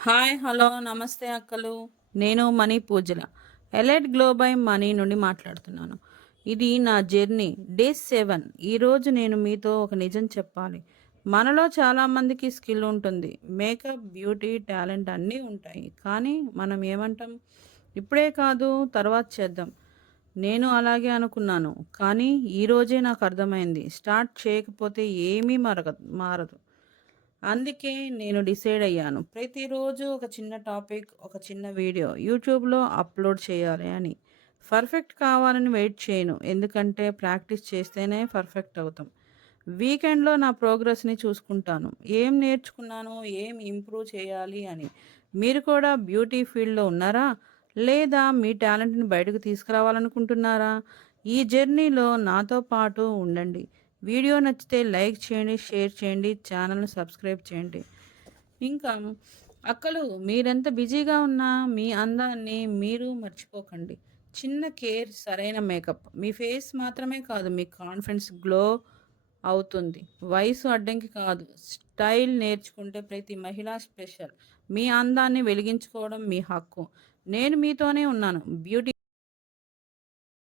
Hi hello నమస్తే అక్కలు. నేను మనీ పూజల ఎలైట్ గ్లో బై మనీ నుండి మాట్లాడుతున్నాను. ఇది నా జర్నీ డే 7. ఈరోజు నేను మీతో ఒక నిజం చెప్పాలి. మనలో చాలామందికి స్కిల్ ఉంటుంది. మేకప్, బ్యూటీ, టాలెంట్ అన్నీ ఉంటాయి. కానీ మనం ఏమంటాం, ఇప్పుడే కాదు తర్వాత చేద్దాం. నేను అలాగే అనుకున్నాను. కానీ ఈరోజే నాకు అర్థమైంది, స్టార్ట్ చేయకపోతే ఏమీ మారదు. అందుకే నేను డిసైడ్ అయ్యాను, ప్రతిరోజు ఒక చిన్న టాపిక్, ఒక చిన్న వీడియో యూట్యూబ్లో అప్లోడ్ చేయాలి అని. పర్ఫెక్ట్ కావాలని వెయిట్ చేయను, ఎందుకంటే ప్రాక్టీస్ చేస్తేనే పర్ఫెక్ట్ అవుతాం. వీకెండ్లో నా ప్రోగ్రెస్ని చూసుకుంటాను, ఏం నేర్చుకున్నాను, ఏం ఇంప్రూవ్ చేయాలి అని. మీరు కూడా బ్యూటీ ఫీల్డ్లో ఉన్నారా, లేదా మీ టాలెంట్ని బయటకు తీసుకురావాలనుకుంటున్నారా? ఈ జర్నీలో నాతో పాటు ఉండండి. వీడియో నచ్చితే లైక్ చేయండి, షేర్ చేయండి, ఛానల్‌ని సబ్స్క్రైబ్ చేయండి. ఇంకా అక్కలు, మీరెంత బిజీగా ఉన్నా మీ అందాన్ని మీరు మర్చిపోకండి. చిన్న కేర్, సరైన మేకప్ మీ ఫేస్ మాత్రమే కాదు, మీ కాన్ఫిడెన్స్ గ్లో అవుతుంది. వయసు అడ్డంకి కాదు, స్టైల్ నేర్చుకుంటే ప్రతి మహిళ స్పెషల్. మీ అందాన్ని వెలిగించుకోవడం మీ హక్కు. నేను మీతోనే ఉన్నాను. బ్యూటీ